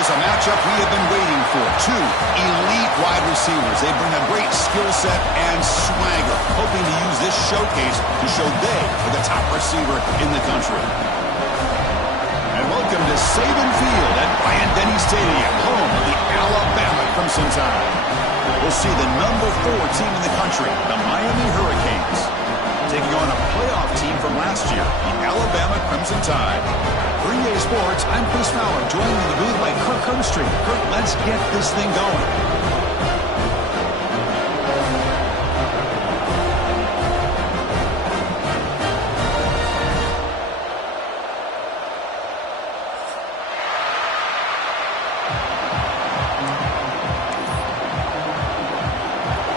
is a matchup we have been waiting for. Two elite wide receivers. They bring a great skill set and swagger, hoping to use this showcase to show they are the top receiver in the country. And welcome to Saban Field at Bryant-Denny Stadium, home of the Alabama Crimson Tide. We'll see the #4 team in the country, the Miami Hurricanes, taking on a playoff team from last year, the Alabama Crimson Tide. For EA Sports, I'm Chris Fowler, joined in the booth by Kirk Herbstreit. Kirk, let's get this thing going.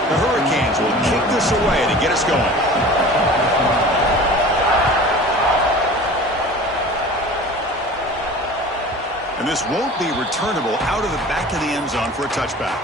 The Hurricanes will kick this away to get us going. And this won't be returnable out of the back of the end zone for a touchback.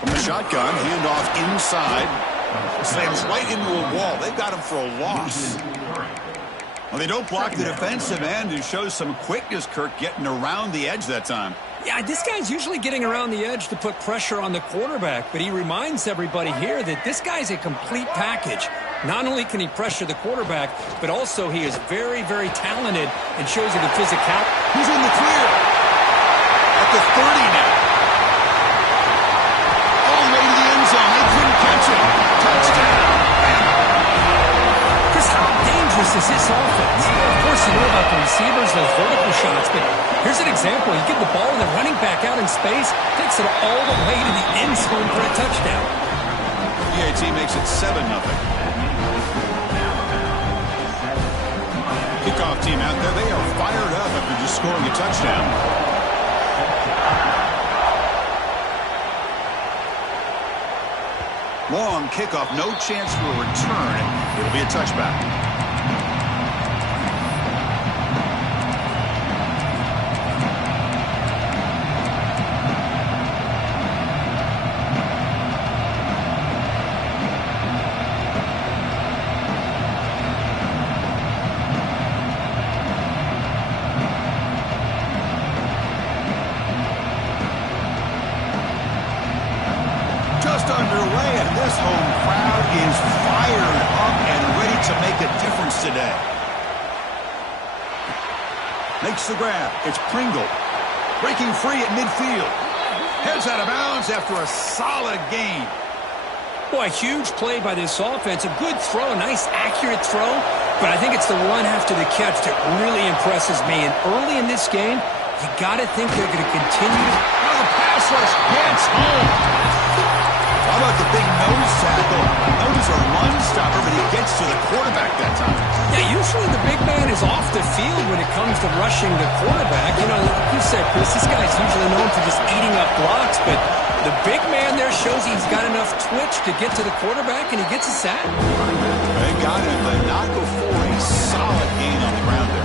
From the shotgun, handoff inside. Slams right into a wall. They've got him for a loss. Well, they don't block the defensive end and shows some quickness, Kirk, getting around the edge that time. Yeah, this guy's usually getting around the edge to put pressure on the quarterback, but he reminds everybody here that this guy's a complete package. Not only can he pressure the quarterback, but also he is very, very talented and shows you the physicality. He's in the clear. At the 30 now. All the way to the end zone. They couldn't catch him. Touchdown. Chris, how dangerous is this offense? Of course, you know about the receivers, those vertical shots, but here's an example. You give the ball and the running back out in space, takes it all the way to the end zone for a touchdown. PAT makes it 7-0. Kickoff team out there, they are fired up after just scoring a touchdown. Long kickoff, no chance for a return. It'll be a touchback. Underway, and this home crowd is fired up and ready to make a difference today. Makes the grab. It's Pringle. Breaking free at midfield. Heads out of bounds after a solid gain. Boy, a huge play by this offense. A good throw, a nice accurate throw, but I think it's the run after the catch that really impresses me. And early in this game, you got to think they're going to continue. Now the pass rush gets home. How about the big nose tackle? Notice a run stopper, but he gets to the quarterback that time. Yeah, usually the big man is off the field when it comes to rushing the quarterback. You know, like you said, Chris, this guy's usually known for just eating up blocks, but the big man there shows he's got enough twitch to get to the quarterback, and he gets a sack. They got him, but not before a solid gain on the ground there.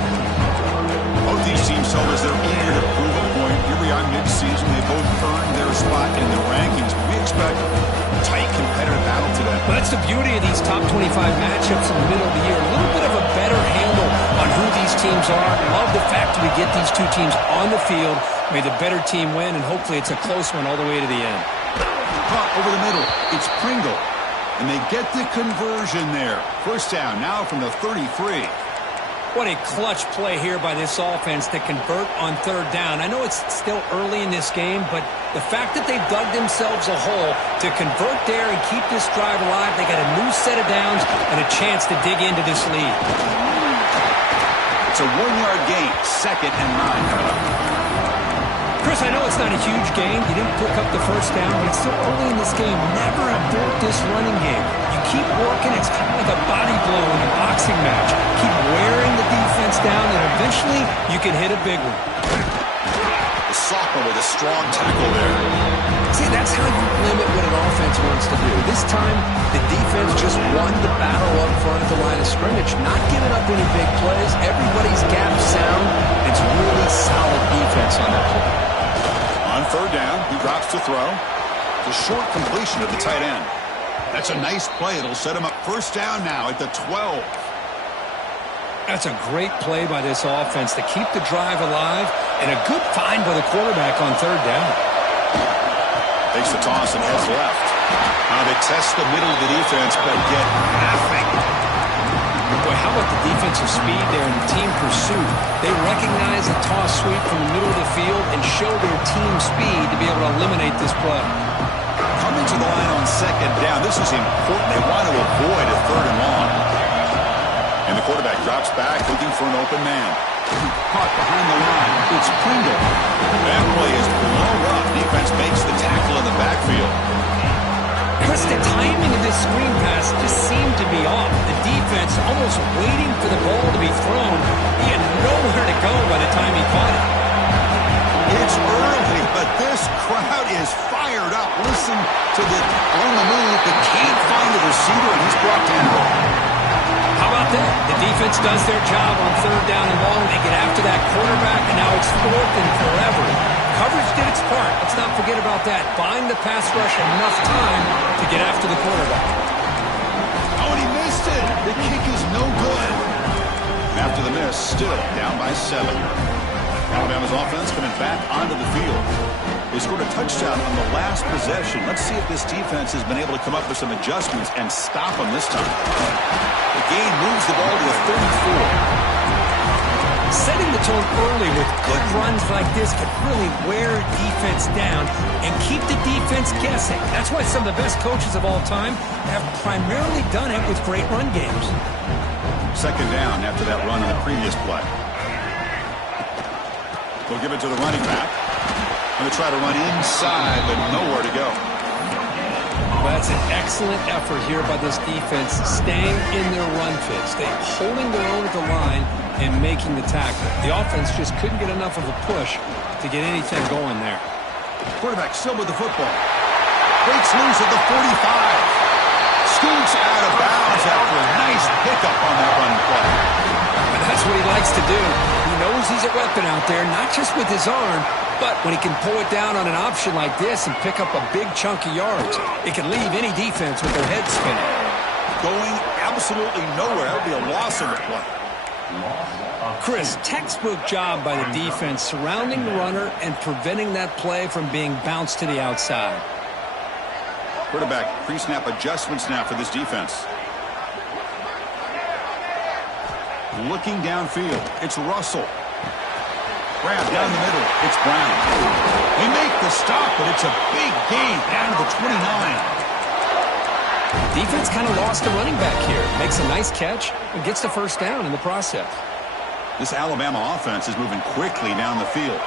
Both these teams told us they're eager to prove a point. Here we are mid-season. They both earned their spot in the rankings. We expect a tight, competitive battle today. Well, that's the beauty of these top 25 matchups in the middle of the year. A little bit of a better handle on who these teams are. Love the fact that we get these two teams on the field. May the better team win, and hopefully it's a close one all the way to the end. Caught over the middle. It's Pringle. And they get the conversion there. First down now from the 33. What a clutch play here by this offense to convert on third down. I know it's still early in this game, but the fact that they've dug themselves a hole to convert there and keep this drive alive, they got a new set of downs and a chance to dig into this lead. It's a 1-yard gain, 2nd and 9. Chris, I know it's not a huge game. You didn't pick up the first down, but it's still early in this game. Never abort this running game. You keep working. It's kind of like a body blow in a boxing match. Keep wearing the defense down, and eventually you can hit a big one. The sophomore with a strong tackle there. See, that's how you limit what an offense wants to do. This time, the defense just won the battle up front at the line of scrimmage, not giving up any big plays. Everybody's gap sound. It's really solid defense on that play. On third down, he drops to throw. It's a short completion of the tight end. That's a nice play. It'll set him up first down now at the 12. That's a great play by this offense to keep the drive alive, and a good find by the quarterback on third down. Takes the toss and heads left. Now they test the middle of the defense, but get nothing. Boy, how about the defensive speed there in the team pursuit? They recognize a toss sweep from the middle of the field and show their team speed to be able to eliminate this play. Coming to the line on second down. This is important. They want to avoid a third and long. And the quarterback drops back, looking for an open man. Caught behind the line. It's Pringle. That play is blown up. Defense makes the tackle in the backfield. Chris, the timing of this screen pass just seemed to be off. The defense almost waiting for the ball to be thrown. He had nowhere to go by the time he caught it. It's early, but this crowd is fired up. Listen to the on the move, but can't find the receiver, and he's brought down. How about that? The defense does their job on third down and long. They get after that quarterback, and now it's fourth and forever. Coverage did its part. Let's not forget about that. Buying the pass rush enough time to get after the quarterback. Oh, and he missed it. The kick is no good. After the miss, still down by 7. Alabama's offense coming back onto the field. They scored a touchdown on the last possession. Let's see if this defense has been able to come up with some adjustments and stop them this time. The gain moves the ball to the 34. Setting the tone early with good runs like this can really wear a defense down and keep the defense guessing. That's why some of the best coaches of all time have primarily done it with great run games. Second down after that run on the previous play. They'll give it to the running back. Going to try to run inside, but nowhere to go. Well, that's an excellent effort here by this defense, staying in their run fits. They're holding their own at the line and making the tackle. The offense just couldn't get enough of a push to get anything going there. Quarterback still with the football. Breaks loose at the 45. Scoots out of bounds after a nice pickup on that run play. And that's what he likes to do. He knows he's a weapon out there, not just with his arm, but when he can pull it down on an option like this and pick up a big chunk of yards, it can leave any defense with their head spinning. Going absolutely nowhere. That would be a loss of the play. Chris, textbook job by the defense surrounding the runner and preventing that play from being bounced to the outside. Quarterback pre-snap adjustments now for this defense. Looking downfield, it's Russell. Grab down the middle, it's Brown. They make the stop, but it's a big gain down to the 29. Defense kind of lost the running back here. Makes a nice catch and gets the first down in the process. This Alabama offense is moving quickly down the field.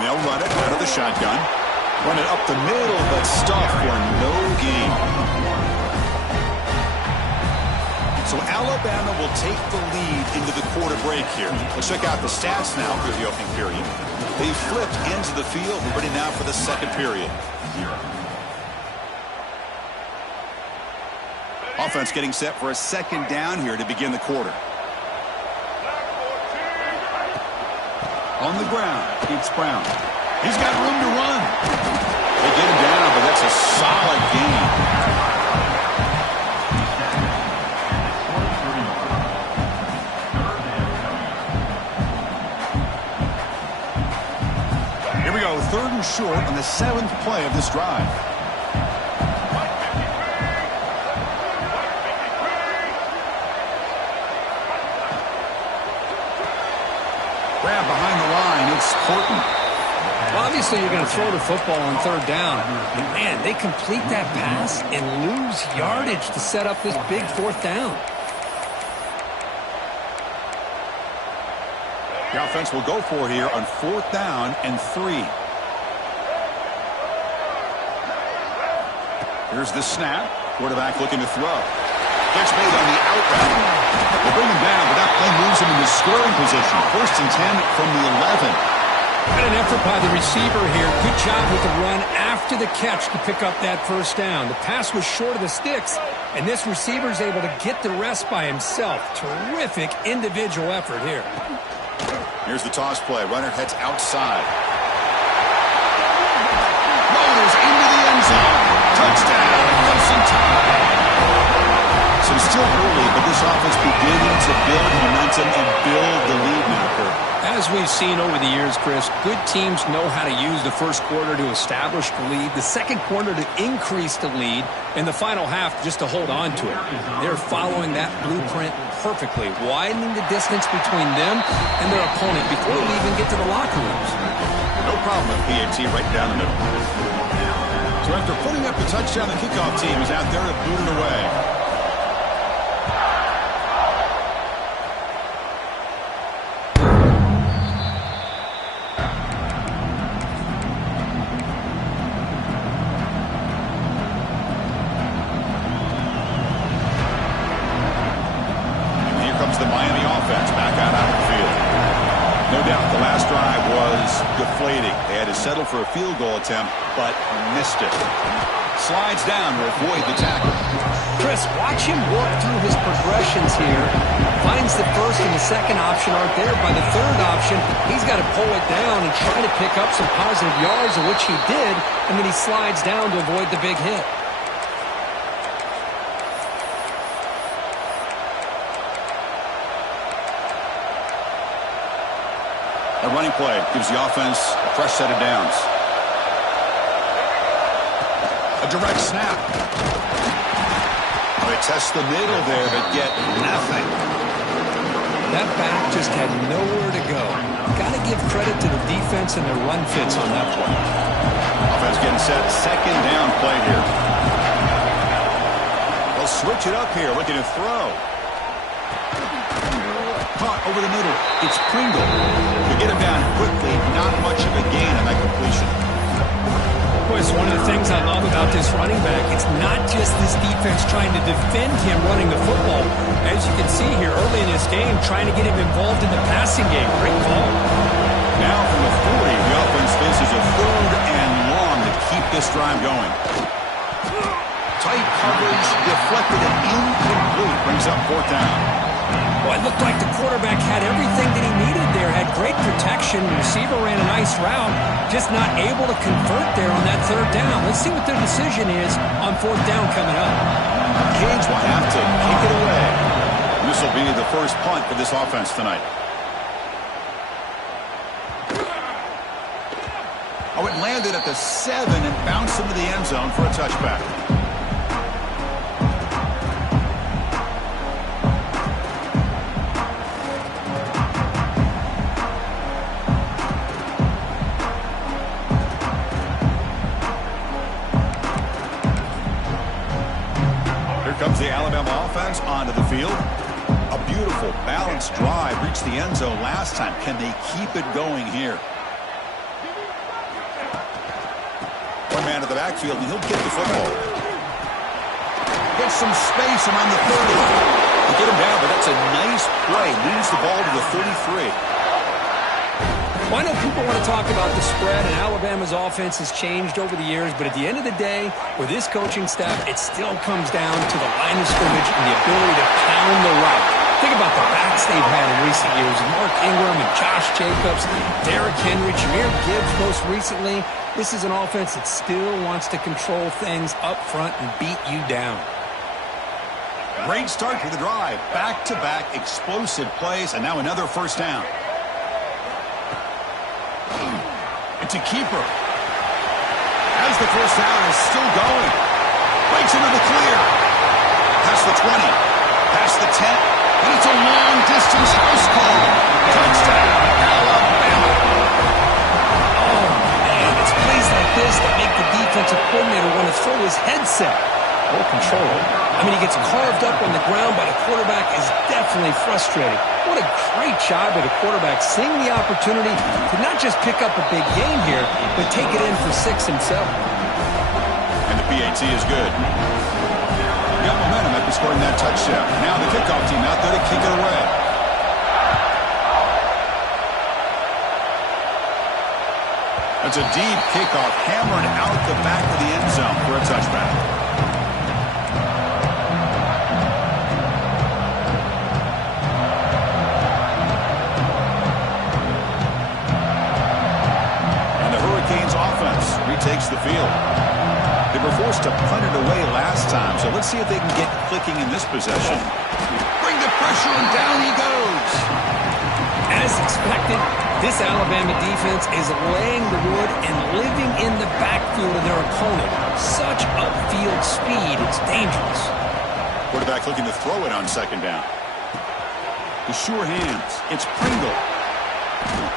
They'll run it out of the shotgun. Run it up the middle, but stuff for no gain. So Alabama will take the lead into the quarter break here. Let's check out the stats now for the opening period. They flipped into the field. We're ready now for the second period. Offense getting set for a second down here to begin the quarter. On the ground, it's Brown. He's got room to run. They get him down, but that's a solid gain. Here we go, third and short on the 7th play of this drive. Grab behind the line, it's Horton. Well, obviously you're going to throw the football on third down. And man, they complete that pass and lose yardage to set up this big fourth down. The offense will go for here on 4th down and 3. Here's the snap. Quarterback looking to throw. Catch made on the out route. They bring him down, but that play moves him into scoring position. 1st and 10 from the 11. Got an effort by the receiver here. Good job with the run after the catch to pick up that 1st down. The pass was short of the sticks, and this receiver is able to get the rest by himself. Terrific individual effort here. Here's the toss play. Runner heads outside. Rolls into the end zone. Touchdown, Clemson Tide. So it's still early, but this offense beginning to build momentum and build the lead now, Kurt. As we've seen over the years, Chris, good teams know how to use the 1st quarter to establish the lead, the 2nd quarter to increase the lead, and the final half just to hold on to it. They're following that blueprint perfectly, widening the distance between them and their opponent before we even get to the locker rooms. No problem with PAT right down the middle. So after putting up the touchdown, the kickoff team is out there to boot it away. The Miami offense back out on the field. No doubt the last drive was deflating. They had to settle for a field goal attempt, but missed it. Slides down to avoid the tackle. Chris, watch him work through his progressions here. Finds the 1st and the 2nd option aren't there. By the 3rd option, he's got to pull it down and try to pick up some positive yards, of which he did, and then he slides down to avoid the big hit. A running play gives the offense a fresh set of downs. A direct snap. They test the middle there, but get nothing. That back just had nowhere to go. Got to give credit to the defense and their run fits on that play. Offense getting set. 2nd down play here. They'll switch it up here, looking to throw. Caught over the middle. It's Pringle. To get him down quickly, not much of a gain on that completion. Boy, it's one of the things I love about this running back. It's not just this defense trying to defend him running the football. As you can see here early in this game, trying to get him involved in the passing game. Great call. Now from the 40, the offense faces a 3rd and long to keep this drive going. Tight coverage, deflected and incomplete. Brings up 4th down. Well, it looked like the quarterback had everything that he needed there, had great protection. The receiver ran a nice route, just not able to convert there on that 3rd down. Let's see what their decision is on 4th down coming up. Canes will have to kick it away. This will be the first punt for this offense tonight. Oh, it landed at the 7 and bounced into the end zone for a touchback. Comes the Alabama offense onto the field. A beautiful, balanced drive. Reached the end zone last time. Can they keep it going here? One man to the backfield, and he'll get the football. Gets some space around the 30. They get him down, but that's a nice play. Moves the ball to the 33. Well, I know people want to talk about the spread, and Alabama's offense has changed over the years, but at the end of the day, with this coaching staff, it still comes down to the line of scrimmage and the ability to pound the rock. Think about the backs they've had in recent years. Mark Ingram and Josh Jacobs, Derrick Henry, Jahmyr Gibbs most recently. This is an offense that still wants to control things up front and beat you down. Great start to the drive. Back-to-back explosive plays, and now another 1st down. It's a keeper. As the 1st down is still going. Breaks into the clear. Past the 20. Past the 10. And it's a long-distance house call. Touchdown, Alabama. Oh, man, it's plays like this that make the defensive coordinator want to throw his headset. or control it. I mean, he gets carved up on the ground, but the quarterback is definitely frustrated. What a great job by the quarterback, seeing the opportunity to not just pick up a big gain here, but take it in for 6 himself. And the PAT is good. Got momentum after scoring that touchdown. Now the kickoff team out there to kick it away. That's a deep kickoff, hammered out the back of the end zone for a touchback. Takes the field. They were forced to punt it away last time, so let's see if they can get clicking in this possession. Bring the pressure, and down he goes. As expected, this Alabama defense is laying the wood and living in the backfield of their opponent. Such upfield speed, it's dangerous. Quarterback looking to throw it on second down. The sure hands. It's Pringle.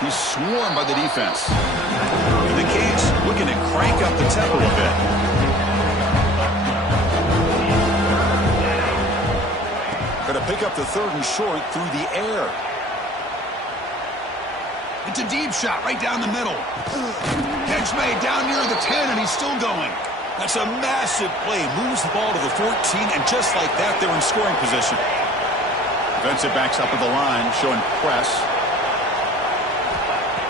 He's swarmed by the defense. The Canes looking to crank up the tempo a bit. Going to pick up the 3rd and short through the air. It's a deep shot right down the middle. Catch made down near the 10, and he's still going. That's a massive play. Moves the ball to the 14, and just like that, they're in scoring position. Defensive backs up at the line, showing press.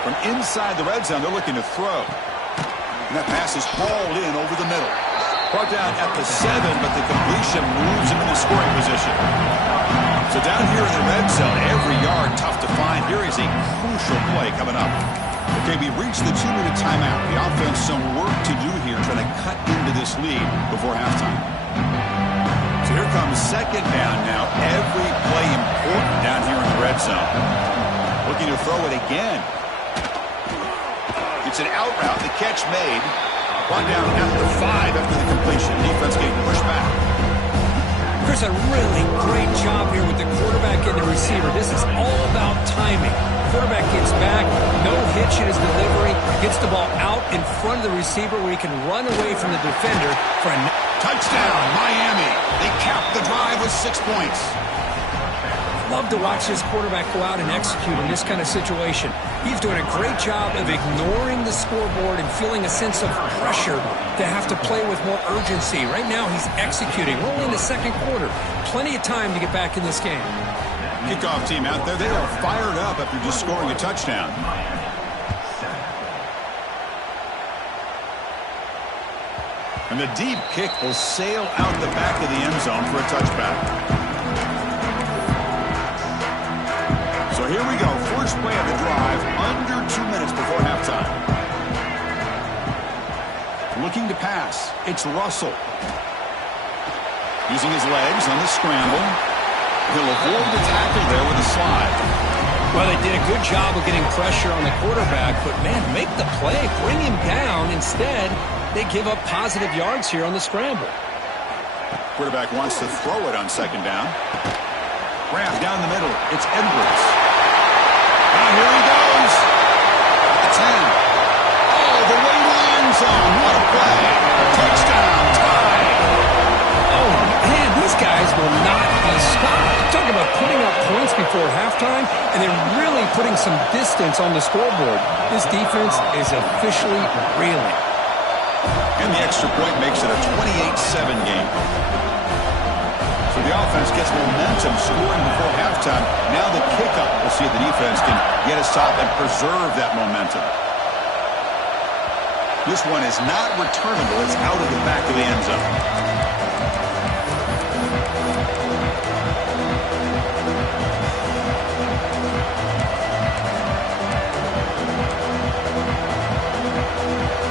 From inside the red zone, they're looking to throw. And that pass is hauled in over the middle. Brought down at the 7, but the completion moves him into scoring position. So down here in the red zone, every yard tough to find. Here is a crucial play coming up. Okay, we reached the 2-minute timeout. The offense some work to do here, trying to cut into this lead before halftime. So here comes second down now. Every play important down here in the red zone. Looking to throw it again. It's an out route, the catch made. Brought down at the 5 after the completion. Defense getting pushed back. Chris, a really great job here with the quarterback and the receiver. This is all about timing. Quarterback gets back, no hitch in his delivery, gets the ball out in front of the receiver where he can run away from the defender for a touchdown, Miami. They capped the drive with 6 points. Love to watch this quarterback go out and execute in this kind of situation. He's doing a great job of ignoring the scoreboard and feeling a sense of pressure to have to play with more urgency. Right now, he's executing. We're only in the second quarter. Plenty of time to get back in this game. Kickoff team out there. They are fired up after just scoring a touchdown. And the deep kick will sail out the back of the end zone for a touchback. So here we go, first play of the drive, under 2 minutes before halftime. Looking to pass, it's Russell. Using his legs on the scramble. He'll avoid the tackle there with a slide. Well, they did a good job of getting pressure on the quarterback, but man, make the play, bring him down. Instead, they give up positive yards here on the scramble. Quarterback wants to throw it on second down. Grab down the middle, it's Edwards. Now here he goes. The 10. All the way to the end zone. What a play. Touchdown. Tie. Oh, man, these guys will not be stopped. Talk about putting up points before halftime and then really putting some distance on the scoreboard. This defense is officially reeling. And the extra point makes it a 28-7 game. So the offense gets momentum scoring before halftime. Now the kickoff. We'll see if the defense can get a stop and preserve that momentum. This one is not returnable. It's out of the back of the end zone.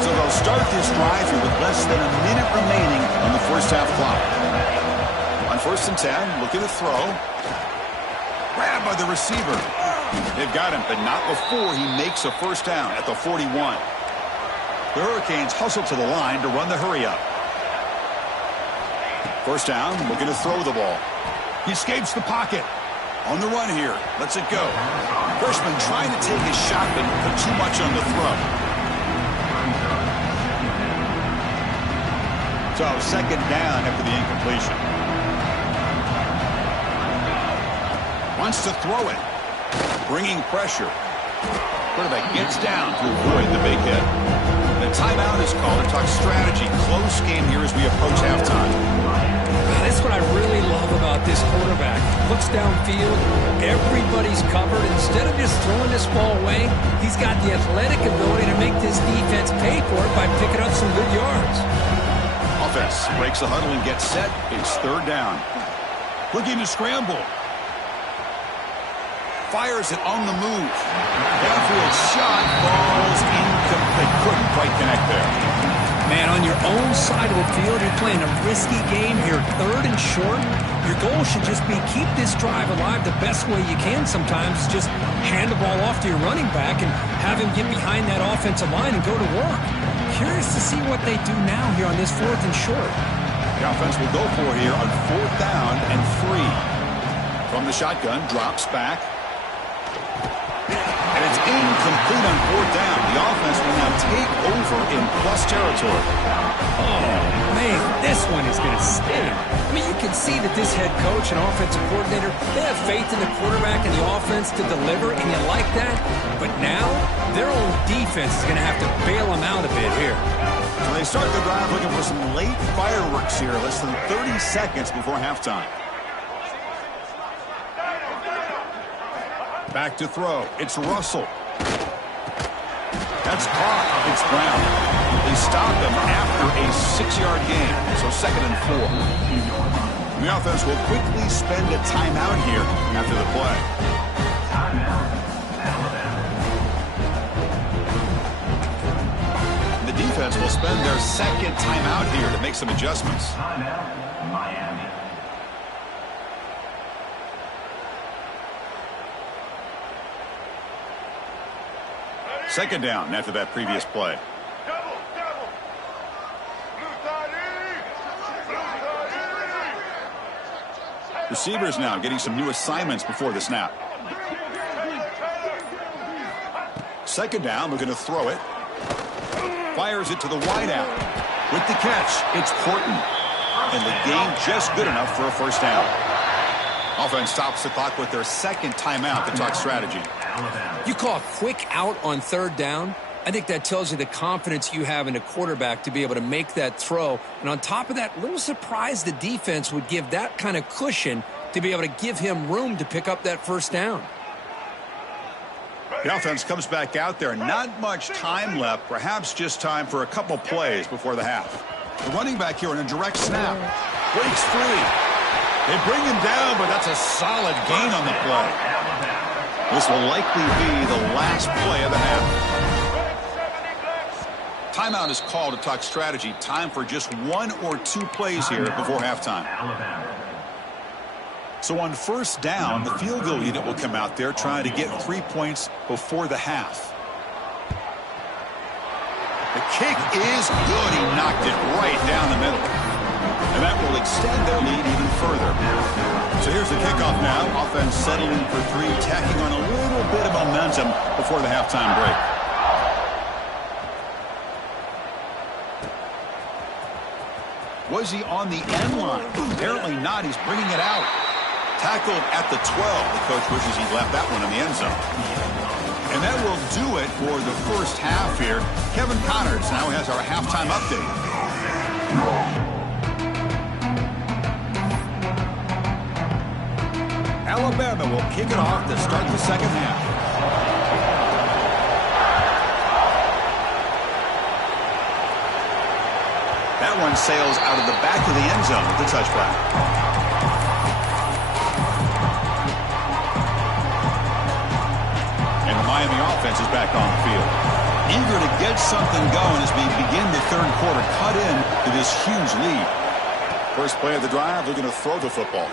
So they'll start this drive here with less than a minute remaining on the first half clock. On 1st and 10, looking to throw. Grabbed by the receiver. They've got him, but not before he makes a first down at the 41. The Hurricanes hustle to the line to run the hurry up. First down, looking to throw the ball. He escapes the pocket. On the run here. Lets it go. Freshman trying to take his shot, but put too much on the throw. So second down after the incompletion. Wants to throw it. Bringing pressure. Quarterback gets down to avoid the big hit. The timeout is called to talk strategy. Close game here as we approach halftime. That's what I really love about this quarterback. Looks downfield, everybody's covered. Instead of just throwing this ball away, he's got the athletic ability to make this defense pay for it by picking up some good yards. Offense breaks the huddle and gets set. It's third down. Looking to scramble. Fires it on the move. Downfield shot falls incomplete. Couldn't quite connect there. Man, on your own side of the field, you're playing a risky game here. Third and short. Your goal should just be keep this drive alive the best way you can sometimes. Just hand the ball off to your running back and have him get behind that offensive line and go to work. Curious to see what they do now here on this fourth and short. The offense will go for it here on fourth down and 3. From the shotgun, drops back. And it's incomplete on fourth down. The offense will now take over in plus territory. Oh, man, this one is going to sting. I mean, you can see that this head coach and offensive coordinator, they have faith in the quarterback and the offense to deliver, and you like that. But now, their own defense is going to have to bail them out a bit here. So they start the drive looking for some late fireworks here, less than 30 seconds before halftime. Back to throw. It's Russell. That's caught. It's Brown. They stop him after a 6-yard gain. So second and 4. The offense will quickly spend a timeout here after the play. The defense will spend their second timeout here to make some adjustments. Second down after that previous play. Receivers now getting some new assignments before the snap. Second down, we're going to throw it. Fires it to the wideout. With the catch, it's Porton. And the gain just good enough for a first down. Offense stops the clock with their second timeout to talk strategy. You call a quick out on third down. I think that tells you the confidence you have in a quarterback to be able to make that throw. And on top of that, a little surprised the defense would give that kind of cushion to be able to give him room to pick up that first down. The offense comes back out there. Not much time left. Perhaps just time for a couple plays before the half. The running back here in a direct snap. Breaks free. They bring him down, but that's a solid gain on the play. This will likely be the last play of the half. Timeout is called to talk strategy. Time for just 1 or 2 plays here before halftime. So on first down, the field goal unit will come out there trying to get 3 points before the half. The kick is good. He knocked it right down the middle. And that will extend their lead even further. So here's the kickoff now. Offense settling for 3, tacking on a little bit of momentum before the halftime break. Was he on the end line? Apparently not. He's bringing it out. Tackled at the 12. The coach wishes he'd left that one in the end zone. And that will do it for the first half here. Kevin Connors now has our halftime update. Alabama will kick it off to start the second half. That one sails out of the back of the end zone with the touchback. And the Miami offense is back on the field. Eager to get something going as we begin the third quarter, cut in to this huge lead. First play of the drive, they're going to throw the football.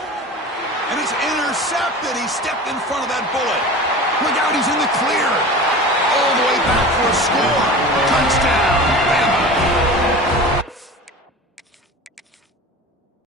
And it's intercepted. He stepped in front of that bullet. Look out, he's in the clear. All the way back for a